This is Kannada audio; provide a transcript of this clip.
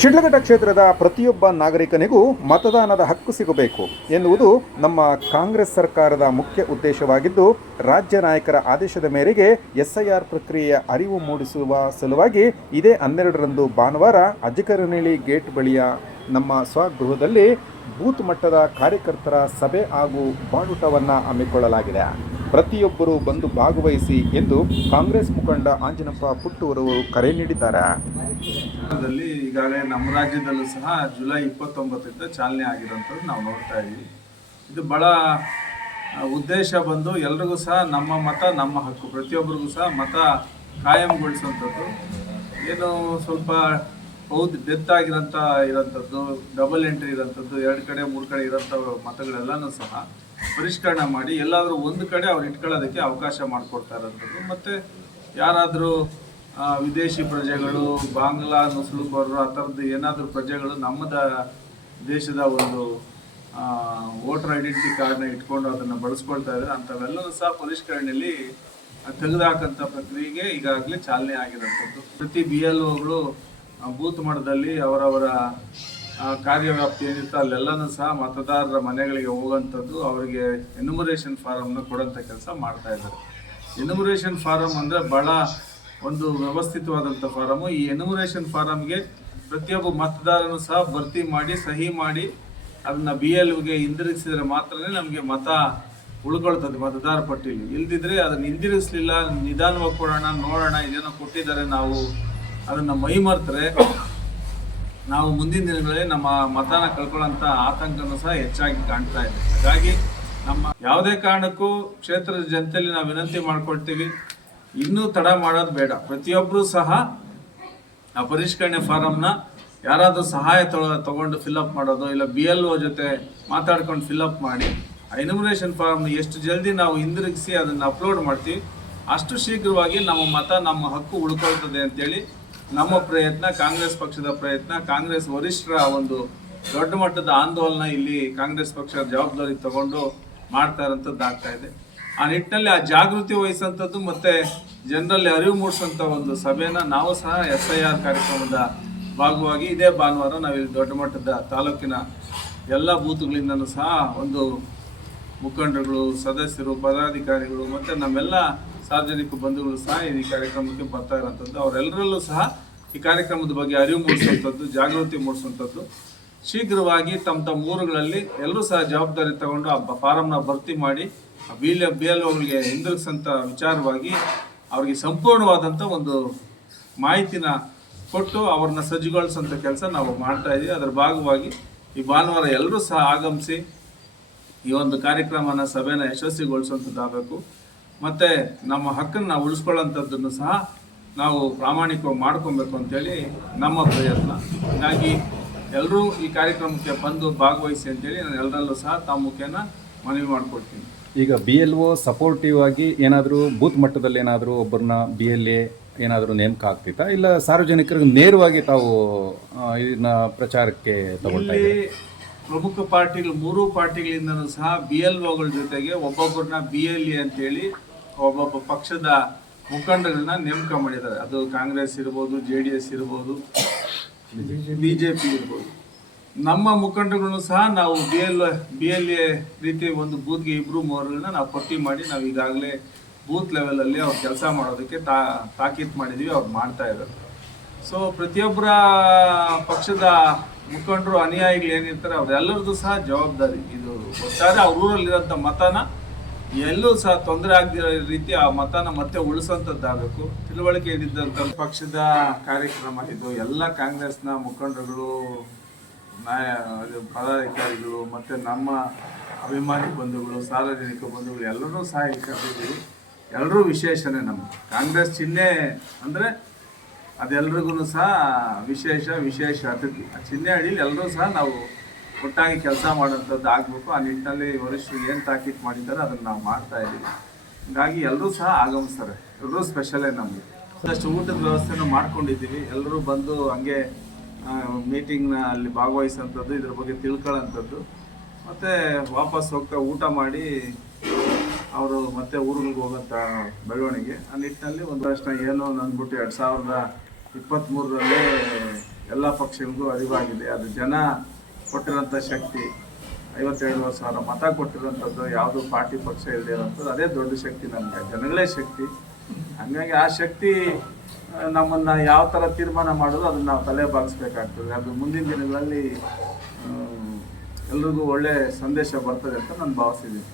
ಶಿಡ್ಲಘಟ್ಟ ಕ್ಷೇತ್ರದ ಪ್ರತಿಯೊಬ್ಬ ನಾಗರಿಕನಿಗೂ ಮತದಾನದ ಹಕ್ಕು ಸಿಗಬೇಕು ಎನ್ನುವುದು ನಮ್ಮ ಕಾಂಗ್ರೆಸ್ ಸರ್ಕಾರದ ಮುಖ್ಯ ಉದ್ದೇಶವಾಗಿದ್ದು, ರಾಜ್ಯ ನಾಯಕರ ಆದೇಶದ ಮೇರೆಗೆ ಎಸ್ಐಆರ್ ಪ್ರಕ್ರಿಯೆಯ ಅರಿವು ಮೂಡಿಸುವ ಸಲುವಾಗಿ ಇದೇ 12ರಂದು ಭಾನುವಾರ ಅಜ್ಜಿಕರನಹಳ್ಳಿ ಗೇಟ್ ಬಳಿಯ ನಮ್ಮ ಸ್ವಗೃಹದಲ್ಲಿ ಬೂತ್ ಮಟ್ಟದ ಕಾರ್ಯಕರ್ತರ ಸಭೆ ಹಾಗೂ ಬಾಡೂಟವನ್ನು ಹಮ್ಮಿಕೊಳ್ಳಲಾಗಿದೆ. ಪ್ರತಿಯೊಬ್ಬರೂ ಬಂದು ಭಾಗವಹಿಸಿ ಎಂದು ಕಾಂಗ್ರೆಸ್ ಮುಖಂಡ ಆಂಜನಪ್ಪ ಪುಟ್ಟೂರವರು ಕರೆ ನೀಡಿದ್ದಾರೆ. ಈಗಾಗಲೇ ನಮ್ಮ ರಾಜ್ಯದಲ್ಲೂ ಸಹ ಜುಲೈ 29ರಿಂದ ಚಾಲನೆ ಆಗಿರೋಂಥದ್ದು ನಾವು ನೋಡ್ತಾ ಇದ್ದೀವಿ. ಇದು ಬಹಳ ಉದ್ದೇಶ ಬಂದು ಎಲ್ರಿಗೂ ಸಹ ನಮ್ಮ ಮತ ನಮ್ಮ ಹಕ್ಕು, ಪ್ರತಿಯೊಬ್ಬರಿಗೂ ಸಹ ಮತ ಕಾಯಂಗೊಳಿಸುವಂಥದ್ದು. ಏನು ಸ್ವಲ್ಪ ಡೆತ್ ಇರೋಂಥದ್ದು, ಡಬಲ್ ಎಂಟ್ರಿ ಇರೋಂಥದ್ದು, 2 ಕಡೆ 3 ಕಡೆ ಇರೋಂಥ ಮತಗಳೆಲ್ಲನೂ ಸಹ ಪರಿಷ್ಕರಣೆ ಮಾಡಿ ಎಲ್ಲಾದರೂ ಒಂದು ಕಡೆ ಅವ್ರು ಇಟ್ಕೊಳ್ಳೋದಕ್ಕೆ ಅವಕಾಶ ಮಾಡಿಕೊಡ್ತಾ ಇರೋಂಥದ್ದು. ಮತ್ತು ಯಾರಾದರೂ ವಿದೇಶಿ ಪ್ರಜೆಗಳು, ಬಾಂಗ್ಲಾ ನುಸುಳುಕೋರರು, ಆ ಥರದ್ದು ಏನಾದರೂ ಪ್ರಜೆಗಳು ನಮ್ಮ ದೇಶದ ಒಂದು ವೋಟರ್ ಐಡೆಂಟಿಟಿ ಕಾರ್ಡ್ನ ಇಟ್ಕೊಂಡು ಅದನ್ನು ಬಳಸ್ಕೊಳ್ತಾ ಇದ್ದಾರೆ, ಅಂಥವೆಲ್ಲವೂ ಸಹ ಪರಿಷ್ಕರಣೆಯಲ್ಲಿ ತೆಗೆದುಹಾಕಂಥ ಪ್ರಕ್ರಿಯೆಗೆ ಈಗಾಗಲೇ ಚಾಲನೆ ಆಗಿರೋಂಥದ್ದು. ಪ್ರತಿ BLOಗಳು ಬೂತ್ ಮಟ್ಟದಲ್ಲಿ ಅವರವರ ಕಾರ್ಯವ್ಯಾಪ್ತಿ ಏನಿತ್ತು ಅಲ್ಲೆಲ್ಲನೂ ಸಹ ಮತದಾರರ ಮನೆಗಳಿಗೆ ಹೋಗುವಂಥದ್ದು, ಅವರಿಗೆ ಎನ್ಯುಮರೇಷನ್ ಫಾರಮ್ನ ಕೊಡೋಂಥ ಕೆಲಸ ಮಾಡ್ತಾ ಇದ್ದಾರೆ. ಎನ್ಯುಮರೇಷನ್ ಫಾರಮ್ ಅಂದರೆ ಭಾಳ ಒಂದು ವ್ಯವಸ್ಥಿತವಾದಂಥ ಫಾರಮು. ಈ ಎನ್ಯುಮರೇಷನ್ ಫಾರಮ್ಗೆ ಪ್ರತಿಯೊಬ್ಬ ಮತದಾರನು ಸಹ ಭರ್ತಿ ಮಾಡಿ ಸಹಿ ಮಾಡಿ ಅದನ್ನು BLOಗೆ ಹಿಂದಿರುಗಿಸಿದ್ರೆ ಮಾತ್ರನೇ ನಮಗೆ ಮತ ಉಳ್ಕೊಳ್ತದೆ ಮತದಾರ ಪಟ್ಟಿಲಿ. ಇಲ್ದಿದ್ರೆ ಅದನ್ನು ಹಿಂದಿರುಗಿಸ್ಲಿಲ್ಲ, ನಿಧಾನವಾಗಿ ಕೊಡೋಣ, ನೋಡೋಣ, ಇದೇನೋ ಕೊಟ್ಟಿದ್ದಾರೆ, ನಾವು ಅದನ್ನು ಮೈಮರೆತರೆ ನಾವು ಮುಂದಿನ ದಿನಗಳಲ್ಲಿ ನಮ್ಮ ಮತನ ಕಳ್ಕೊಳ್ಳೋಂಥ ಆತಂಕನೂ ಸಹ ಹೆಚ್ಚಾಗಿ ಕಾಣ್ತಾ ಇದೆ. ಹಾಗಾಗಿ ನಮ್ಮ ಯಾವುದೇ ಕಾರಣಕ್ಕೂ ಕ್ಷೇತ್ರದ ಜನತೆಯಲ್ಲಿ ನಾವು ವಿನಂತಿ ಮಾಡ್ಕೊಳ್ತೀವಿ, ಇನ್ನೂ ತಡ ಮಾಡೋದು ಬೇಡ. ಪ್ರತಿಯೊಬ್ಬರೂ ಸಹ ಆ ಪರಿಷ್ಕರಣೆ ಫಾರಮ್ನ ಯಾರಾದರೂ ಸಹಾಯ ತಗೊಂಡು ಫಿಲ್ಅಪ್ ಮಾಡೋದು, ಇಲ್ಲ BLO ಜೊತೆ ಮಾತಾಡ್ಕೊಂಡು ಫಿಲ್ಅಪ್ ಮಾಡಿ ಆ ಎನ್ಯುಮರೇಷನ್ ಫಾರಮ್ನ ಎಷ್ಟು ಜಲ್ದಿ ನಾವು ಹಿಂದಿರುಗಿಸಿ ಅದನ್ನು ಅಪ್ಲೋಡ್ ಮಾಡ್ತೀವಿ, ಅಷ್ಟು ಶೀಘ್ರವಾಗಿ ನಮ್ಮ ಮತ ನಮ್ಮ ಹಕ್ಕು ಉಳ್ಕೊಳ್ತದೆ ಅಂತೇಳಿ ನಮ್ಮ ಪ್ರಯತ್ನ, ಕಾಂಗ್ರೆಸ್ ಪಕ್ಷದ ಪ್ರಯತ್ನ, ಕಾಂಗ್ರೆಸ್ ವರಿಷ್ಠರ ಒಂದು ದೊಡ್ಡ ಮಟ್ಟದ ಆಂದೋಲನ ಇಲ್ಲಿ ಕಾಂಗ್ರೆಸ್ ಪಕ್ಷದ ಜವಾಬ್ದಾರಿ ತಗೊಂಡು ಮಾಡ್ತಾ ಇರೋಂಥದ್ದು ಆಗ್ತಾ ಇದೆ. ಆ ನಿಟ್ಟಿನಲ್ಲಿ ಆ ಜಾಗೃತಿ ವಹಿಸುವಂಥದ್ದು ಮತ್ತು ಜನರಲ್ಲಿ ಅರಿವು ಮೂಡಿಸುವಂಥ ಒಂದು ಸಭೆನ ನಾವು ಸಹ SIR ಕಾರ್ಯಕ್ರಮದ ಭಾಗವಾಗಿ ಇದೇ ಭಾನುವಾರ ನಾವಿಲ್ಲಿ ದೊಡ್ಡ ಮಟ್ಟದ ತಾಲೂಕಿನ ಎಲ್ಲ ಬೂತ್ಗಳಿಂದನೂ ಸಹ ಒಂದು ಮುಖಂಡರುಗಳು, ಸದಸ್ಯರು, ಪದಾಧಿಕಾರಿಗಳು ಮತ್ತು ನಮ್ಮೆಲ್ಲ ಸಾರ್ವಜನಿಕ ಬಂಧುಗಳು ಸಹ ಈ ಕಾರ್ಯಕ್ರಮಕ್ಕೆ ಬರ್ತಾ ಇರೋಂಥದ್ದು. ಅವರೆಲ್ಲರಲ್ಲೂ ಸಹ ಈ ಕಾರ್ಯಕ್ರಮದ ಬಗ್ಗೆ ಅರಿವು ಮೂಡಿಸುವಂಥದ್ದು, ಜಾಗೃತಿ ಮೂಡಿಸುವಂಥದ್ದು. ಶೀಘ್ರವಾಗಿ ತಮ್ಮ ಊರುಗಳಲ್ಲಿ ಎಲ್ಲರೂ ಸಹ ಜವಾಬ್ದಾರಿ ತಗೊಂಡು ಆ ಫಾರಮ್ನ ಭರ್ತಿ ಮಾಡಿ BLOಗಳಿಗೆ ಹಿಂದಿರುಗಿಸೋಂಥ ವಿಚಾರವಾಗಿ ಅವ್ರಿಗೆ ಸಂಪೂರ್ಣವಾದಂಥ ಒಂದು ಮಾಹಿತಿನ ಕೊಟ್ಟು ಅವ್ರನ್ನ ಸಜ್ಜುಗೊಳಿಸೋಂಥ ಕೆಲಸ ನಾವು ಮಾಡ್ತಾ ಇದ್ದೀವಿ. ಅದರ ಭಾಗವಾಗಿ ಈ ಭಾನುವಾರ ಎಲ್ಲರೂ ಸಹ ಆಗಮಿಸಿ ಈ ಒಂದು ಕಾರ್ಯಕ್ರಮನ ಸಭೆನ ಯಶಸ್ವಿಗೊಳಿಸುವಂಥದ್ದಾಗಬೇಕು. ಮತ್ತು ನಮ್ಮ ಹಕ್ಕನ್ನು ನಾವು ಉಳಿಸ್ಕೊಳ್ಳೋಂಥದ್ದನ್ನು ಸಹ ನಾವು ಪ್ರಾಮಾಣಿಕವಾಗಿ ಮಾಡ್ಕೊಬೇಕು ಅಂತೇಳಿ ನಮ್ಮ ಪ್ರಯತ್ನ. ಹೀಗಾಗಿ ಎಲ್ಲರೂ ಈ ಕಾರ್ಯಕ್ರಮಕ್ಕೆ ಬಂದು ಭಾಗವಹಿಸಿ ಅಂತೇಳಿ ನಾನು ಎಲ್ಲರಲ್ಲೂ ಸಹ ತಮ್ಮ ಮುಖೇನ ಮನವಿ ಮಾಡಿಕೊಡ್ತೀನಿ. ಈಗ BLO ಸಪೋರ್ಟಿವ್ ಆಗಿ ಏನಾದರೂ ಬೂತ್ ಮಟ್ಟದಲ್ಲಿ ಏನಾದರೂ ಒಬ್ಬರನ್ನ BLA ಏನಾದರೂ ನೇಮಕ ಆಗ್ತಿತ್ತಾ, ಇಲ್ಲ ಸಾರ್ವಜನಿಕರಿಗೆ ನೇರವಾಗಿ ತಾವು ಇದನ್ನ ಪ್ರಚಾರಕ್ಕೆ ತಗೊಳ್ತಾ ಇದ್ದೀರಾ? ಪ್ರಮುಖ ಪಾರ್ಟಿಗಳು, 3 ಪಾರ್ಟಿಗಳಿಂದನೂ ಸಹ BLOಗಳ ಜೊತೆಗೆ ಒಬ್ಬೊಬ್ಬರನ್ನ BLA ಅಂತೇಳಿ ಒಬ್ಬೊಬ್ಬ ಪಕ್ಷದ ಮುಖಂಡಗಳನ್ನ ನೇಮಕ ಮಾಡಿದ್ದಾರೆ. ಅದು ಕಾಂಗ್ರೆಸ್ ಇರ್ಬೋದು, JDS ಇರ್ಬೋದು, BJP ಇರ್ಬೋದು. ನಮ್ಮ ಮುಖಂಡಗಳನ್ನು ಸಹ ನಾವು BLA ರೀತಿ ಒಂದು ಬೂತ್ಗೆ 2-3 ನಾವು ಪಟ್ಟಿ ಮಾಡಿ ನಾವು ಈಗಾಗಲೇ ಬೂತ್ ಲೆವೆಲಲ್ಲಿ ಅವ್ರು ಕೆಲಸ ಮಾಡೋದಕ್ಕೆ ತಾಕೀತು ಮಾಡಿದ್ದೀವಿ, ಅವ್ರು ಮಾಡ್ತಾ ಇದ್ದಾರೆ. ಸೊ ಪ್ರತಿಯೊಬ್ಬರ ಪಕ್ಷದ ಮುಖಂಡರು, ಅನುಯಾಯಿಗಳು ಏನಿರ್ತಾರೆ ಅವರೆಲ್ಲರದ್ದು ಸಹ ಜವಾಬ್ದಾರಿ ಇದು. ಒಟ್ಟಾರೆ ಅವ್ರ ಊರಲ್ಲಿರೋಂಥ ಮತನ ಎಲ್ಲೂ ಸಹ ತೊಂದರೆ ಆಗದಿರೋ ರೀತಿ ಆ ಮತನ ಮತ್ತೆ ಉಳಿಸೋಂಥದ್ದಾಗಬೇಕು. ತಿಳುವಳಿಕೆ ಇದ್ದಂಥ ಪಕ್ಷದ ಕಾರ್ಯಕ್ರಮ ಇದು. ಎಲ್ಲ ಕಾಂಗ್ರೆಸ್ನ ಮುಖಂಡರುಗಳು, ಪದಾಧಿಕಾರಿಗಳು ಮತ್ತು ನಮ್ಮ ಅಭಿಮಾನಿ ಬಂಧುಗಳು, ಸಾರ್ವಜನಿಕ ಬಂಧುಗಳು ಎಲ್ಲರೂ ಸಹ ಇಲ್ಲಿ ಕರೆದಿದ್ದೀವಿ. ಎಲ್ಲರೂ ವಿಶೇಷನೇ. ನಮ್ಮ ಕಾಂಗ್ರೆಸ್ ಚಿಹ್ನೆ ಅಂದರೆ ಅದೆಲ್ರಿಗೂ ಸಹ ವಿಶೇಷ ಅತಿಥಿ. ಆ ಚಿಹ್ನೆ ಅಡಿಯಲ್ಲಿ ಎಲ್ಲರೂ ಸಹ ನಾವು ಒಟ್ಟಾಗಿ ಕೆಲಸ ಮಾಡೋಂಥದ್ದು ಆಗಬೇಕು. ಆ ನಿಟ್ಟಿನಲ್ಲಿ ವರಿಷ್ಠರು ಏನು ತಾಕೀತು ಮಾಡಿದ್ದಾರೆ ಅದನ್ನು ನಾವು ಮಾಡ್ತಾ ಇದ್ದೀವಿ. ಹೀಗಾಗಿ ಎಲ್ಲರೂ ಸಹ ಆಗಮಿಸ್ತಾರೆ. ಎಲ್ಲರೂ ಸ್ಪೆಷಲೇ ನಮಗೆ. ಅಷ್ಟು ಊಟದ ವ್ಯವಸ್ಥೆನೂ ಮಾಡ್ಕೊಂಡಿದ್ದೀವಿ. ಎಲ್ಲರೂ ಬಂದು ಹಂಗೆ ಮೀಟಿಂಗ್ನ ಅಲ್ಲಿ ಭಾಗವಹಿಸೋಂಥದ್ದು, ಇದ್ರ ಬಗ್ಗೆ ತಿಳ್ಕೊಳ್ಳೋಂಥದ್ದು, ಮತ್ತು ವಾಪಸ್ ಹೋಗ್ತಾ ಊಟ ಮಾಡಿ ಅವರು ಮತ್ತೆ ಊರುಗಳಿಗೆ ಹೋಗೋಂಥ ಬೆಳವಣಿಗೆ. ಆ ನಿಟ್ಟಿನಲ್ಲಿ ಒಂದು ಪ್ರಶ್ನೆ ಏನು ಅಂದ್ಬಿಟ್ಟು 23ರಲ್ಲೇ ಎಲ್ಲ ಪಕ್ಷಗಳಿಗೂ ಅರಿವಾಗಿದೆ. ಅದು ಜನ ಕೊಟ್ಟಿರೋಂಥ ಶಕ್ತಿ, 52,000 ಮತ ಕೊಟ್ಟಿರೋಂಥದ್ದು, ಯಾವುದು ಪಾರ್ಟಿ ಪಕ್ಷ ಇಲ್ಲದೆ ಇರೋಂಥದ್ದು, ಅದೇ ದೊಡ್ಡ ಶಕ್ತಿ ನಮಗೆ, ಜನಗಳೇ ಶಕ್ತಿ. ಹಾಗಾಗಿ ಆ ಶಕ್ತಿ ನಮ್ಮನ್ನು ಯಾವ ಥರ ತೀರ್ಮಾನ ಮಾಡೋದು ಅದನ್ನು ನಾವು ತಲೆ ಬಾಗಿಸ್ಬೇಕಾಗ್ತದೆ. ಅದು ಮುಂದಿನ ದಿನಗಳಲ್ಲಿ ಎಲ್ರಿಗೂ ಒಳ್ಳೆಯ ಸಂದೇಶ ಬರ್ತದೆ ಅಂತ ನಾನು ಭಾವಿಸಿದ್ದೀನಿ.